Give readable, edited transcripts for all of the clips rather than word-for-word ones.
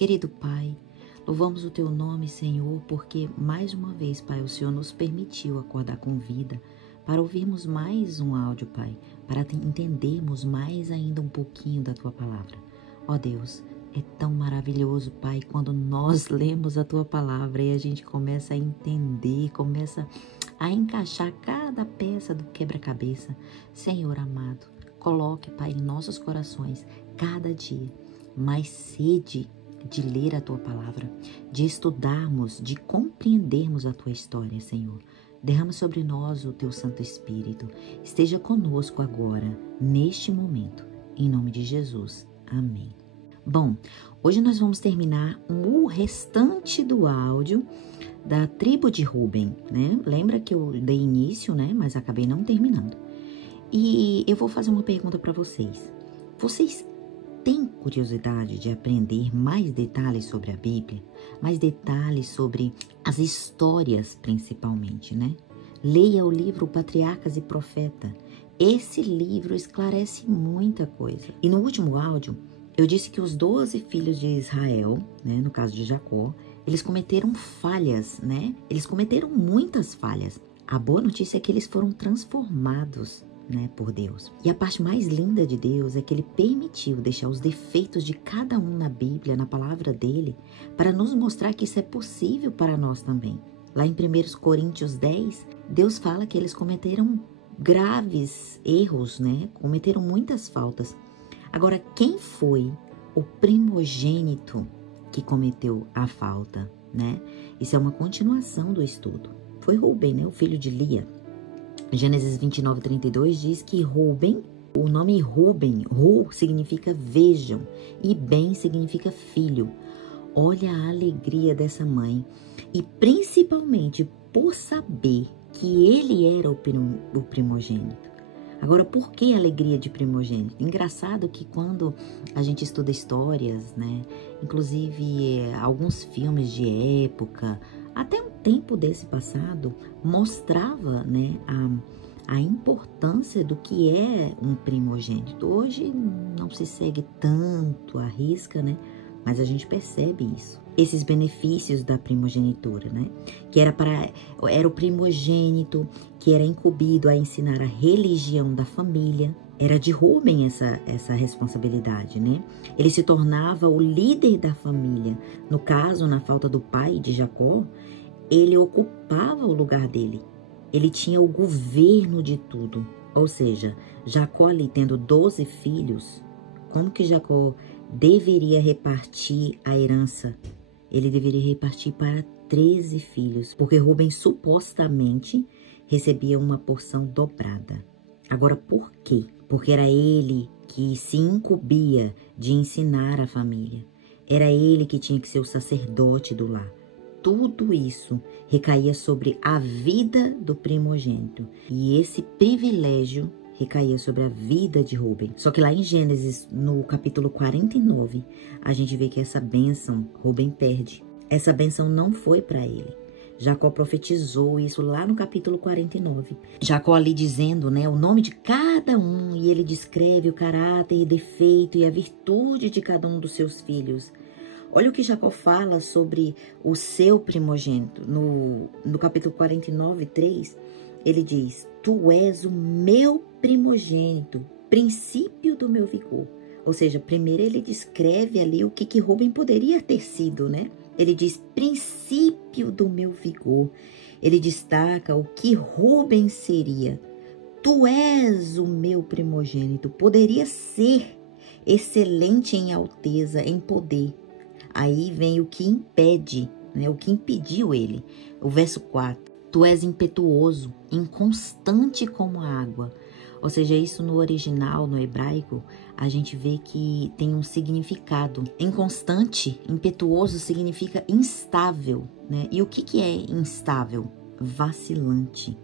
Querido Pai, louvamos o Teu nome, Senhor, porque mais uma vez, Pai, o Senhor nos permitiu acordar com vida para ouvirmos mais um áudio, Pai, para entendermos mais ainda um pouquinho da Tua palavra. Ó Deus, é tão maravilhoso, Pai, quando nós lemos a Tua palavra e a gente começa a entender, começa a encaixar cada peça do quebra-cabeça. Senhor amado, coloque, Pai, em nossos corações, cada dia, mais sede de ler a Tua palavra, de estudarmos, de compreendermos a Tua história, Senhor. Derrama sobre nós o Teu Santo Espírito. Esteja conosco agora, neste momento. Em nome de Jesus. Amém. Bom, hoje nós vamos terminar o restante do áudio da tribo de Rúben, né? Lembra que eu dei início, né? Mas acabei não terminando. E eu vou fazer uma pergunta para vocês. Vocês têm curiosidade de aprender mais detalhes sobre a Bíblia? Mais detalhes sobre as histórias, principalmente, né? Leia o livro Patriarcas e Profeta. Esse livro esclarece muita coisa. E no último áudio, eu disse que os 12 filhos de Israel, né, no caso de Jacó, eles cometeram falhas, né? Eles cometeram muitas falhas. A boa notícia é que eles foram transformados, né, por Deus. E a parte mais linda de Deus é que Ele permitiu deixar os defeitos de cada um na Bíblia, na palavra dele, para nos mostrar que isso é possível para nós também. Lá em 1 Coríntios 10, Deus fala que eles cometeram graves erros, né? Cometeram muitas faltas. Agora, quem foi o primogênito que cometeu a falta, né? Isso é uma continuação do estudo. Foi Rúben, né? O filho de Lia. Gênesis 29:32 diz que Rúben, o nome Rúben, Ru significa vejam e Ben significa filho. Olha a alegria dessa mãe e principalmente por saber que ele era o primogênito. Agora, por que a alegria de primogênito? Engraçado que quando a gente estuda histórias, né, inclusive alguns filmes de época, até um tempo desse passado, mostrava, né, a importância do que é um primogênito. Hoje não se segue tanto à risca, né, mas a gente percebe isso. Esses benefícios da primogenitura, né? Que era o primogênito que era incumbido a ensinar a religião da família. Era de Rúben essa responsabilidade, né? Ele se tornava o líder da família. No caso, na falta do pai de Jacó, ele ocupava o lugar dele. Ele tinha o governo de tudo. Ou seja, Jacó ali tendo 12 filhos, como que Jacó deveria repartir a herança? Ele deveria repartir para 13 filhos, porque Rúben supostamente recebia uma porção dobrada. Agora, por quê? Porque era ele que se incumbia de ensinar a família. Era ele que tinha que ser o sacerdote do lar. Tudo isso recaía sobre a vida do primogênito. E esse privilégio recaía sobre a vida de Rúben. Só que lá em Gênesis, no capítulo 49, a gente vê que essa bênção Rúben perde. Essa bênção não foi para ele. Jacó profetizou isso lá no capítulo 49. Jacó ali dizendo, né, o nome de cada um, e ele descreve o caráter e defeito e a virtude de cada um dos seus filhos. Olha o que Jacó fala sobre o seu primogênito. No capítulo 49, 3, ele diz: Tu és o meu primogênito, princípio do meu vigor. Ou seja, primeiro ele descreve ali o que Rúben poderia ter sido, né? Ele diz princípio do meu vigor. Ele destaca o que Rúben seria. Tu és o meu primogênito. Poderia ser excelente em alteza, em poder. Aí vem o que impede, né? O que impediu ele. O verso 4. Tu és impetuoso, inconstante como a água. Ou seja, isso no original, no hebraico, a gente vê que tem um significado. Inconstante, impetuoso significa instável, né? E o que é instável? Vacilante.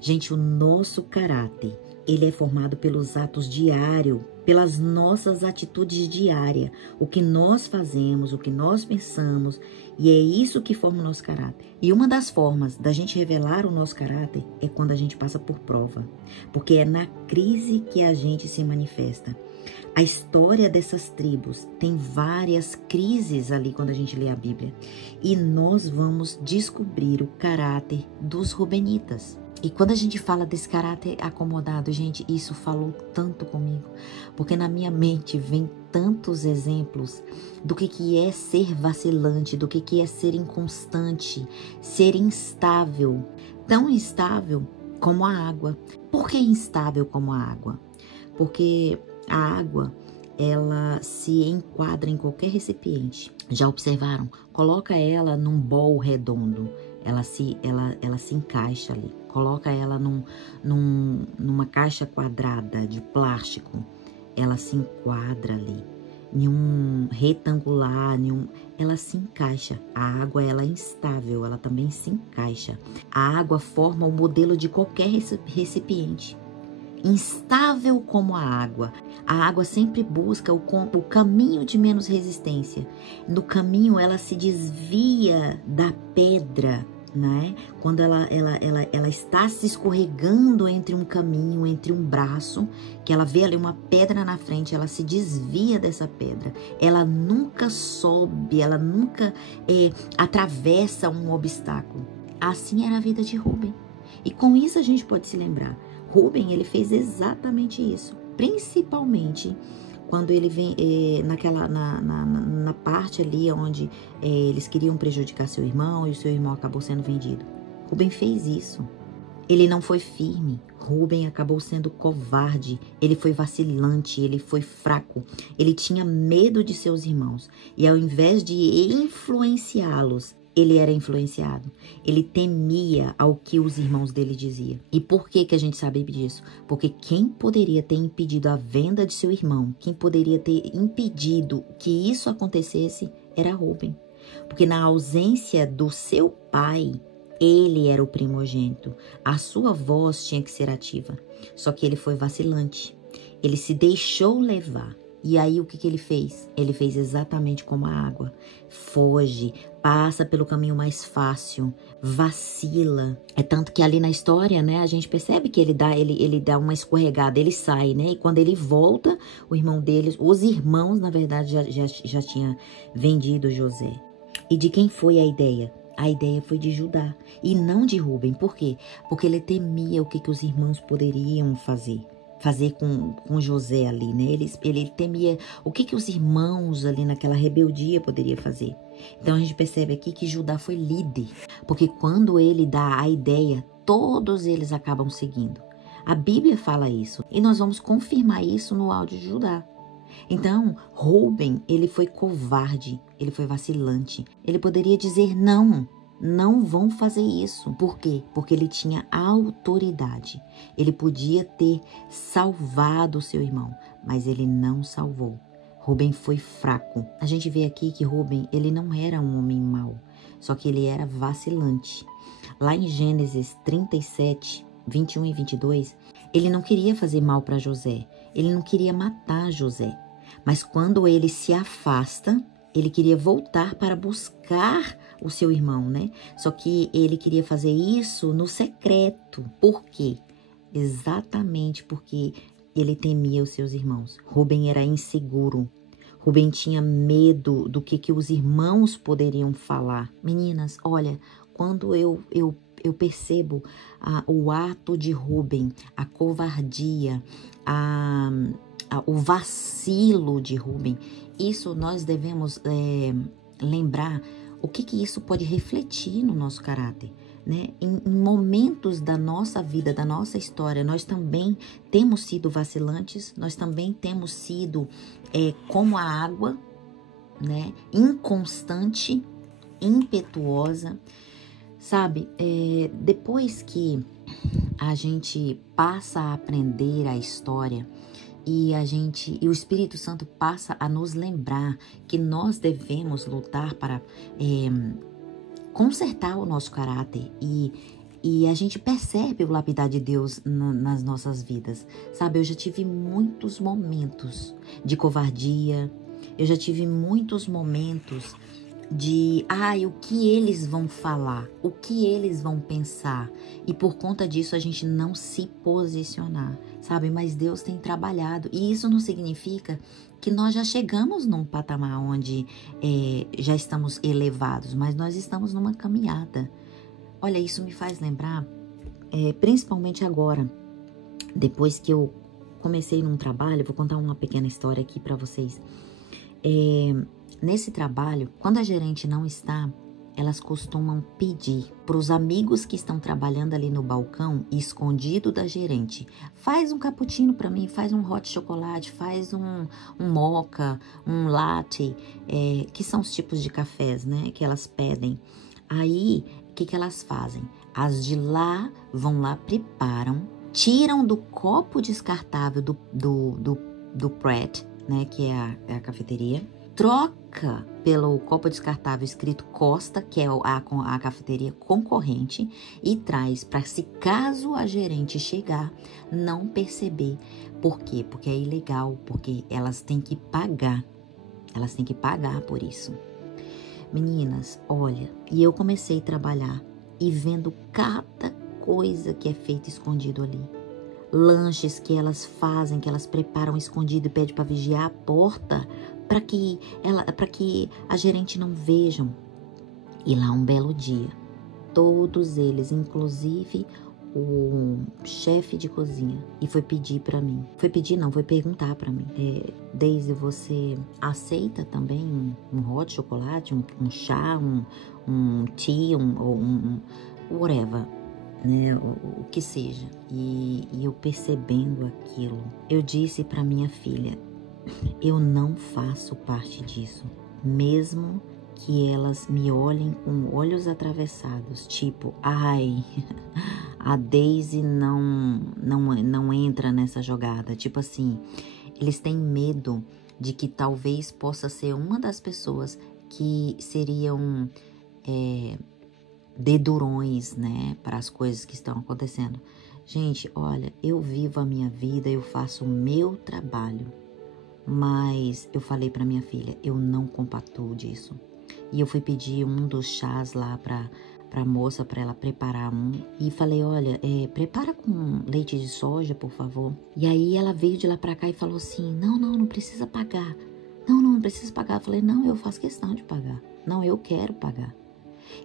Gente, o nosso caráter, ele é formado pelos atos diários, pelas nossas atitudes diárias, o que nós fazemos, o que nós pensamos, e é isso que forma o nosso caráter. E uma das formas da gente revelar o nosso caráter é quando a gente passa por prova, porque é na crise que a gente se manifesta. A história dessas tribos tem várias crises ali quando a gente lê a Bíblia. E nós vamos descobrir o caráter dos Rubenitas. E quando a gente fala desse caráter acomodado, gente, isso falou tanto comigo. Porque na minha mente vem tantos exemplos do que é ser vacilante, do que é ser inconstante, ser instável. Tão instável como a água. Por que instável como a água? Porque a água, ela se enquadra em qualquer recipiente. Já observaram? Coloca ela num bol redondo, ela se encaixa ali. Coloca ela numa caixa quadrada de plástico, ela se enquadra ali. Em um retangular, ela se encaixa. A água, ela é instável, ela também se encaixa. A água forma o modelo de qualquer recipiente. Instável como a água. A água sempre busca o caminho de menos resistência. No caminho, ela se desvia da pedra, né? Quando ela está se escorregando entre um caminho, entre um braço, que ela vê ali uma pedra na frente, ela se desvia dessa pedra. Ela nunca sobe, ela nunca atravessa um obstáculo. Assim era a vida de Rubem. E com isso a gente pode se lembrar. Rubem, ele fez exatamente isso, principalmente quando ele vem na parte ali onde eles queriam prejudicar seu irmão e o seu irmão acabou sendo vendido. Rubem fez isso. Ele não foi firme. Rubem acabou sendo covarde. Ele foi vacilante, ele foi fraco. Ele tinha medo de seus irmãos e ao invés de influenciá-los, ele era influenciado. Ele temia ao que os irmãos dele diziam. E por que a gente sabe disso? Porque quem poderia ter impedido a venda de seu irmão, quem poderia ter impedido que isso acontecesse, era Rubem. Porque na ausência do seu pai, ele era o primogênito. A sua voz tinha que ser ativa. Só que ele foi vacilante. Ele se deixou levar. E aí o que ele fez? Ele fez exatamente como a água. Foge, passa pelo caminho mais fácil, vacila. É tanto que ali na história, né, a gente percebe que ele dá uma escorregada, ele sai, né? E quando ele volta, o irmão deles, os irmãos, na verdade, já tinha vendido José. E de quem foi a ideia? A ideia foi de Judá e não de Rubem. Por quê? Porque ele temia o que os irmãos poderiam fazer com José ali, né? Ele temia o que os irmãos ali naquela rebeldia poderiam fazer. Então a gente percebe aqui que Judá foi líder, porque quando ele dá a ideia, todos eles acabam seguindo. A Bíblia fala isso e nós vamos confirmar isso no áudio de Judá. Então, Rubem, ele foi covarde, ele foi vacilante. Ele poderia dizer não vão fazer isso. Por quê? Porque ele tinha autoridade. Ele podia ter salvado o seu irmão, mas ele não salvou. Rubem foi fraco. A gente vê aqui que Rubem, ele não era um homem mau, só que ele era vacilante. Lá em Gênesis 37, 21 e 22, ele não queria fazer mal para José. Ele não queria matar José. Mas quando ele se afasta, ele queria voltar para buscar o seu irmão, né? Só que ele queria fazer isso no secreto. Por quê? Exatamente porque ele temia os seus irmãos. Rubem era inseguro. Rubem tinha medo do que os irmãos poderiam falar. Meninas, olha, quando eu percebo o ato de Rubem, a covardia, o vacilo de Rubem, isso nós devemos lembrar o que isso pode refletir no nosso caráter, né? Em momentos da nossa vida, da nossa história, nós também temos sido vacilantes, nós também temos sido como a água, né? Inconstante, impetuosa, sabe? Depois que a gente passa a aprender a história, e o Espírito Santo passa a nos lembrar que nós devemos lutar para consertar o nosso caráter e a gente percebe o lapidar de Deus nas nossas vidas, sabe? Eu já tive muitos momentos de covardia, eu já tive muitos momentos o que eles vão falar, o que eles vão pensar. E por conta disso a gente não se posicionar, sabe? Mas Deus tem trabalhado. E isso não significa que nós já chegamos num patamar onde já estamos elevados, mas nós estamos numa caminhada. Olha, isso me faz lembrar, principalmente agora, depois que eu comecei num trabalho, vou contar uma pequena história aqui para vocês. Nesse trabalho, quando a gerente não está, elas costumam pedir para os amigos que estão trabalhando ali no balcão, escondido da gerente, faz um cappuccino para mim, faz um hot chocolate, faz um mocha, um latte, que são os tipos de cafés, né, que elas pedem. Aí, o que elas fazem? As de lá vão lá, preparam, tiram do copo descartável do Pret, né, que é a cafeteria, troca pelo copo descartável escrito Costa, que é a cafeteria concorrente, e traz para, se caso a gerente chegar, não perceber. Por quê? Porque é ilegal, porque elas têm que pagar. Elas têm que pagar por isso. Meninas, olha, e eu comecei a trabalhar e vendo cada coisa que é feita escondido ali. Lanches que elas fazem, que elas preparam escondido e pedem para vigiar a porta, para que a gerente não vejam. E lá um belo dia, todos eles, inclusive o chefe de cozinha, e foi pedir para mim. Foi pedir não, foi perguntar para mim. Daisy, você aceita também um hot chocolate, um chá, um tea, um whatever, né, o que seja. E eu percebendo aquilo, eu disse para minha filha, eu não faço parte disso, mesmo que elas me olhem com olhos atravessados, tipo, ai, a Daisy não entra nessa jogada, tipo assim, eles têm medo de que talvez possa ser uma das pessoas que seriam dedurões, né, para as coisas que estão acontecendo. Gente, olha, eu vivo a minha vida, eu faço o meu trabalho, mas eu falei para minha filha, eu não compactuo disso. E eu fui pedir um dos chás lá para a moça, para ela preparar um. E falei, olha, prepara com leite de soja, por favor. E aí ela veio de lá para cá e falou assim, não precisa pagar. Não precisa pagar. Eu falei, não, eu faço questão de pagar. Não, eu quero pagar.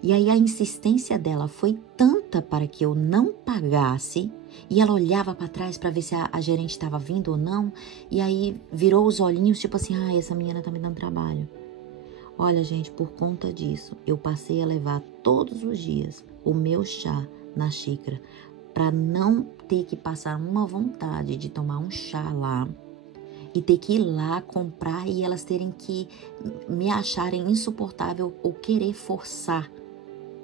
E aí a insistência dela foi tanta para que eu não pagasse, e ela olhava para trás para ver se a gerente estava vindo ou não, e aí virou os olhinhos tipo assim, essa menina tá me dando trabalho. Olha, gente, por conta disso, eu passei a levar todos os dias o meu chá na xícara, para não ter que passar uma vontade de tomar um chá lá, e ter que ir lá comprar e elas terem que me acharem insuportável ou querer forçar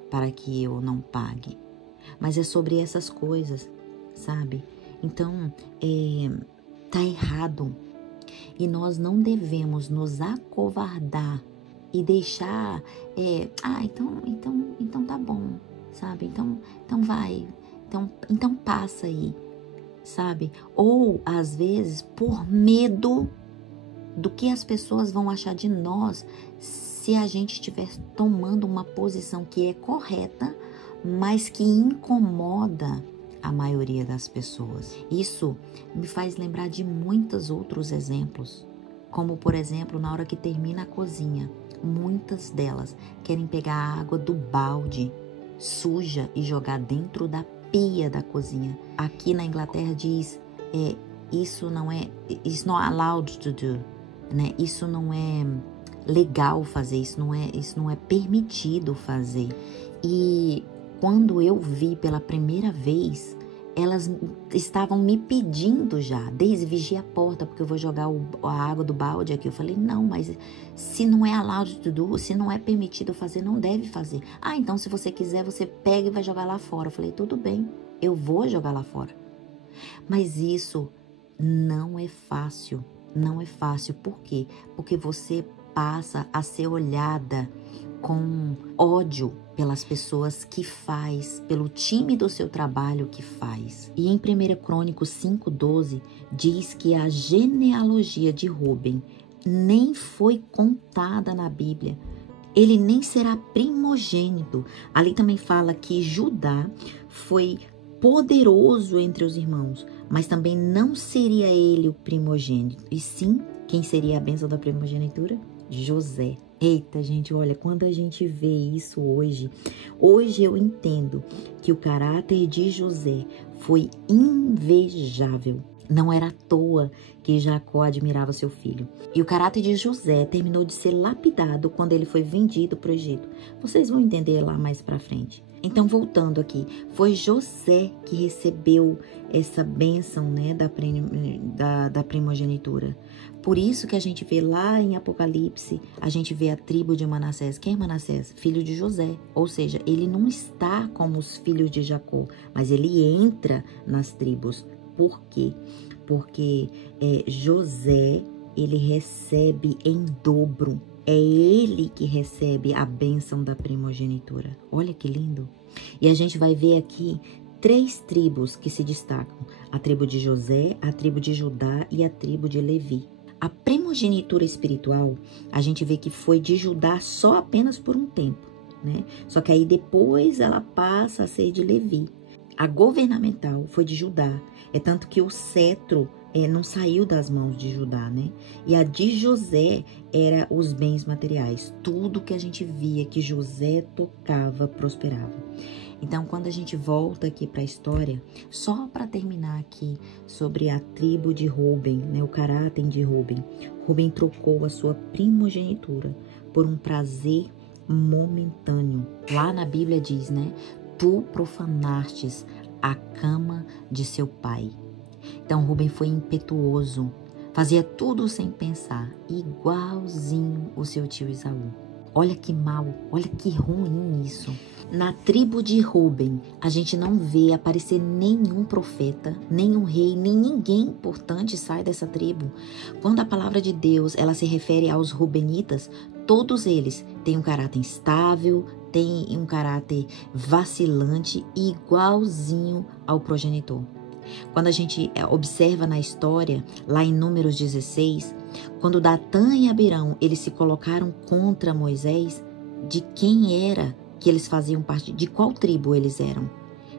para que eu não pague. Mas é sobre essas coisas, sabe? Então, tá errado. E nós não devemos nos acovardar e deixar, então tá bom, sabe? Então vai, então passa aí. Sabe? Ou, às vezes, por medo do que as pessoas vão achar de nós se a gente estiver tomando uma posição que é correta, mas que incomoda a maioria das pessoas. Isso me faz lembrar de muitos outros exemplos, como, por exemplo, na hora que termina a cozinha, muitas delas querem pegar a água do balde suja e jogar dentro da pia da cozinha. Aqui na Inglaterra diz, it's not allowed to do, né? Isso não é legal fazer, isso não é permitido fazer. E quando eu vi pela primeira vez, elas estavam me pedindo já, Daisy, vigia a porta, porque eu vou jogar a água do balde aqui. Eu falei, não, mas se não é allowed to do, se não é permitido fazer, não deve fazer. Então se você quiser, você pega e vai jogar lá fora. Eu falei, tudo bem, eu vou jogar lá fora. Mas isso não é fácil, não é fácil. Por quê? Porque você passa a ser olhada com ódio pelas pessoas que faz, pelo time do seu trabalho que faz. E em 1 Crônicos 5:12 diz que a genealogia de Rúben nem foi contada na Bíblia. ele nem será primogênito. Ali também fala que Judá foi poderoso entre os irmãos, mas também não seria ele o primogênito. E sim, quem seria a bênção da primogenitura? José. Eita, gente, olha, quando a gente vê isso hoje eu entendo que o caráter de José foi invejável. Não era à toa que Jacó admirava seu filho. E o caráter de José terminou de ser lapidado quando ele foi vendido para o Egito. Vocês vão entender lá mais para frente. Então, voltando aqui, foi José que recebeu essa bênção, né, da primogenitura. Por isso que a gente vê lá em Apocalipse, a gente vê a tribo de Manassés. Quem é Manassés? Filho de José. Ou seja, ele não está como os filhos de Jacó, mas ele entra nas tribos. Por quê? Porque José, ele recebe em dobro. É ele que recebe a bênção da primogenitura. Olha que lindo. E a gente vai ver aqui 3 tribos que se destacam. A tribo de José, a tribo de Judá e a tribo de Levi. A primogenitura espiritual, a gente vê que foi de Judá só apenas por um tempo, né? Só que aí depois ela passa a ser de Levi. A governamental foi de Judá. É tanto que o cetro não saiu das mãos de Judá, né? E a de José era os bens materiais. Tudo que a gente via que José tocava, prosperava. Então, quando a gente volta aqui para a história, só para terminar aqui sobre a tribo de Rúben, né? O caráter de Rúben. Rúben trocou a sua primogenitura por um prazer momentâneo. Lá na Bíblia diz, né? Tu profanastes a cama de seu pai. Então Rúben foi impetuoso, fazia tudo sem pensar, igualzinho o seu tio Esaú. Olha que mal, olha que ruim isso. Na tribo de Rúben, a gente não vê aparecer nenhum profeta, nenhum rei, nem ninguém importante sai dessa tribo. Quando a palavra de Deus ela se refere aos rubenitas, todos eles têm um caráter instável, têm um caráter vacilante, igualzinho ao progenitor. Quando a gente observa na história, lá em Números 16, quando Datã e Abirão eles se colocaram contra Moisés, de quem era que eles faziam parte, de qual tribo eles eram?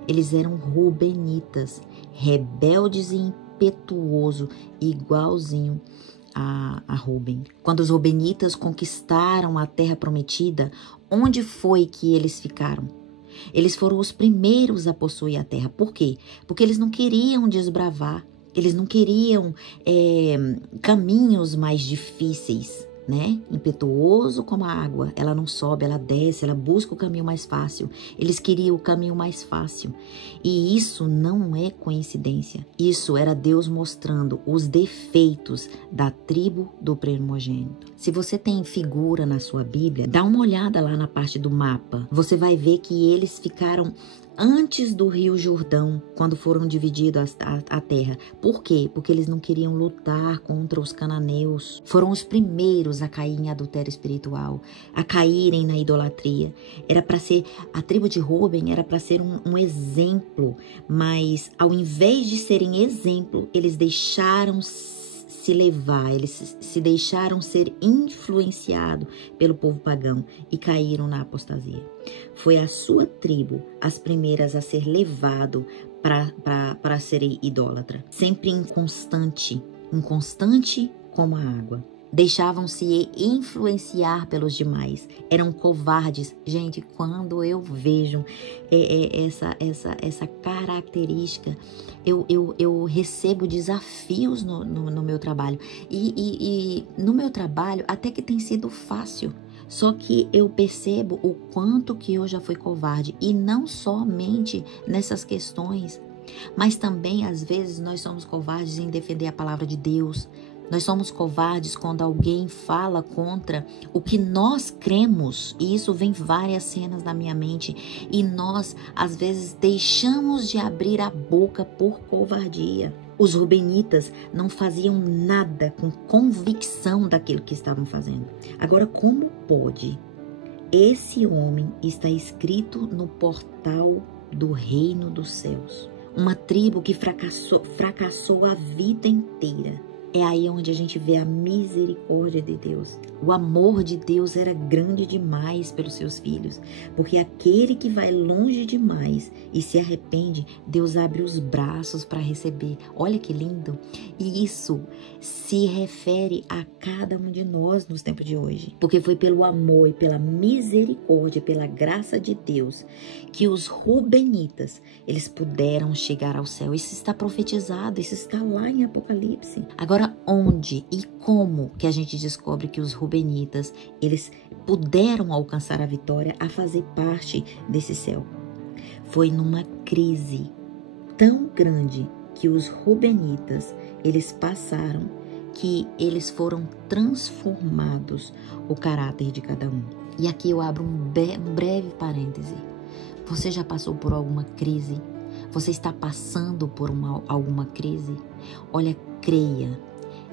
Eles eram rubenitas, rebeldes e impetuosos, igualzinho a Rúben. Quando os rubenitas conquistaram a terra prometida, onde foi que eles ficaram? Eles foram os primeiros a possuir a terra. Por quê? Porque eles não queriam desbravar, eles não queriam caminhos mais difíceis, né? Impetuoso como a água, ela não sobe, ela desce, ela busca o caminho mais fácil. Eles queriam o caminho mais fácil. E isso não é coincidência. Isso era Deus mostrando os defeitos da tribo do primogênito. Se você tem figura na sua Bíblia, dá uma olhada lá na parte do mapa. Você vai ver que eles ficaram antes do Rio Jordão, quando foram divididos a terra. Por quê? Porque eles não queriam lutar contra os cananeus. Foram os primeiros a cair em adultério espiritual, a caírem na idolatria. Era para ser, a tribo de Rúben era para ser um exemplo, mas ao invés de serem exemplo, eles deixaram se levar, eles se deixaram ser influenciados pelo povo pagão e caíram na apostasia. Foi a sua tribo as primeiras a ser levado para serem idólatra, sempre inconstante como a água. Deixavam-se influenciar pelos demais, eram covardes. Gente, quando eu vejo essa característica, eu recebo desafios no meu trabalho. E no meu trabalho até que tem sido fácil. Só que eu percebo o quanto que eu já fui covarde. E não somente nessas questões, mas também às vezes nós somos covardes em defender a palavra de Deus. Nós somos covardes quando alguém fala contra o que nós cremos. E isso vem várias cenas na minha mente. E nós, às vezes, deixamos de abrir a boca por covardia. Os rubenitas não faziam nada com convicção daquilo que estavam fazendo. Agora, como pode esse homem estar escrito no portal do reino dos céus? Uma tribo que fracassou a vida inteira É aí onde a gente vê a misericórdia de Deus. O amor de Deus era grande demais pelos seus filhos, porque aquele que vai longe demais e se arrepende, Deus abre os braços para receber. Olha que lindo! E isso se refere a cada um de nós nos tempos de hoje, porque foi pelo amor e pela misericórdia, pela graça de Deus, que os Rubenitas, eles puderam chegar ao céu. Isso está profetizado, isso está lá em Apocalipse. Agora, onde e como que a gente descobre que os Rubenitas, eles puderam alcançar a vitória a fazer parte desse céu? Foi numa crise tão grande que os Rubenitas, eles passaram, que eles foram transformados o caráter de cada um. E aqui eu abro um breve parêntese. Você já passou por alguma crise? Você está passando por alguma crise? Olha, creia,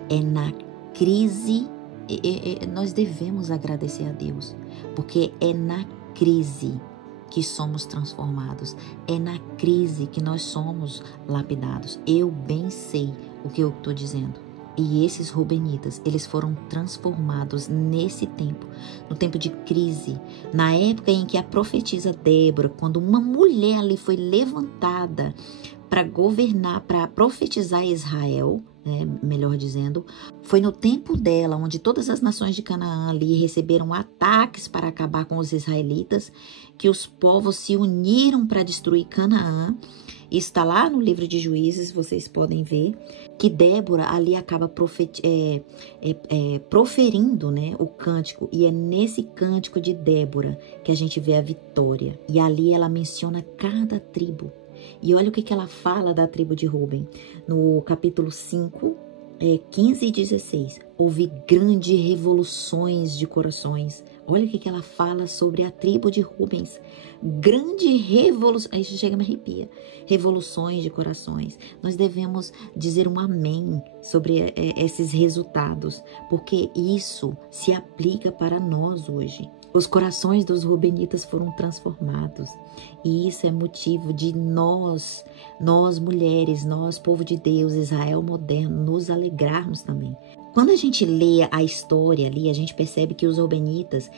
é na crise, nós devemos agradecer a Deus, porque é na crise que somos transformados, é na crise que nós somos lapidados. Eu bem sei o que eu estou dizendo. E esses Rubenitas, eles foram transformados nesse tempo, no tempo de crise, na época em que a profetisa Débora, quando uma mulher ali foi levantada para governar, para profetizar Israel, né, melhor dizendo, foi no tempo dela, onde todas as nações de Canaã ali receberam ataques para acabar com os israelitas, que os povos se uniram para destruir Canaã. Isso está lá no livro de Juízes, vocês podem ver, que Débora ali acaba proferindo, né, o cântico. E é nesse cântico de Débora que a gente vê a vitória. E ali ela menciona cada tribo. E olha o que ela fala da tribo de Ruben. No capítulo 5, 15 e 16. Houve grandes revoluções de corações. Olha o que ela fala sobre a tribo de Rubens. Grande revolução. Aí chega a me arrepia. Revoluções de corações. Nós devemos dizer um amém sobre esses resultados, porque isso se aplica para nós hoje. Os corações dos Rubenitas foram transformados. E isso é motivo de nós mulheres, nós, povo de Deus, Israel moderno, nos alegrarmos também. Quando a gente lê a história ali, a gente percebe que os Rubenitas,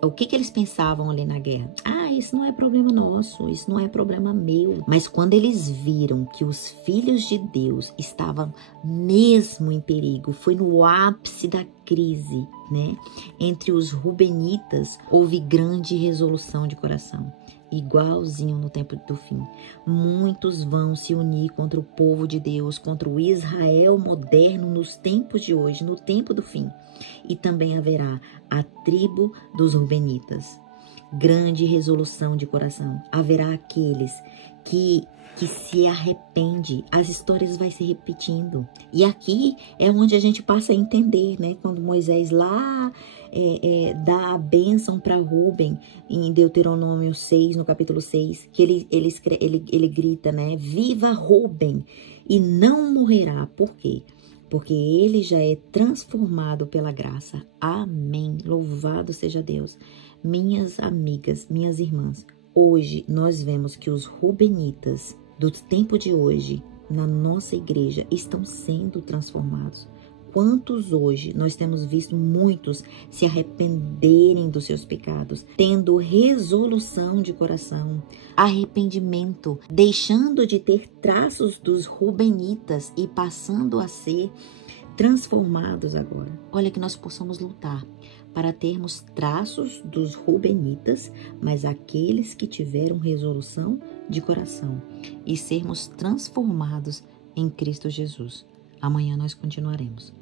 o que eles pensavam ali na guerra? Isso não é problema nosso, isso não é problema meu. Mas quando eles viram que os filhos de Deus estavam mesmo em perigo, foi no ápice da crise, né? Entre os Rubenitas, houve grande resolução de coração. Igualzinho no tempo do fim. Muitos vão se unir contra o povo de Deus, contra o Israel moderno nos tempos de hoje, no tempo do fim. E também haverá a tribo dos Rubenitas. Grande resolução de coração. Haverá aqueles que se arrepende. As histórias vai se repetindo. E aqui é onde a gente passa a entender, né? Quando Moisés lá dá a bênção para Ruben, em Deuteronômio 6, no capítulo 6, que ele grita, né? Viva Ruben e não morrerá. Por quê? Porque ele já é transformado pela graça. Amém. Louvado seja Deus. Minhas amigas, minhas irmãs, hoje nós vemos que os Rubenitas do tempo de hoje, na nossa igreja, estão sendo transformados. Quantos hoje nós temos visto muitos se arrependerem dos seus pecados, tendo resolução de coração, arrependimento, deixando de ter traços dos Rubenitas e passando a ser transformados agora. Olha, que nós possamos lutar para termos traços dos Rubenitas, mas aqueles que tiveram resolução de coração e sermos transformados em Cristo Jesus. Amanhã nós continuaremos.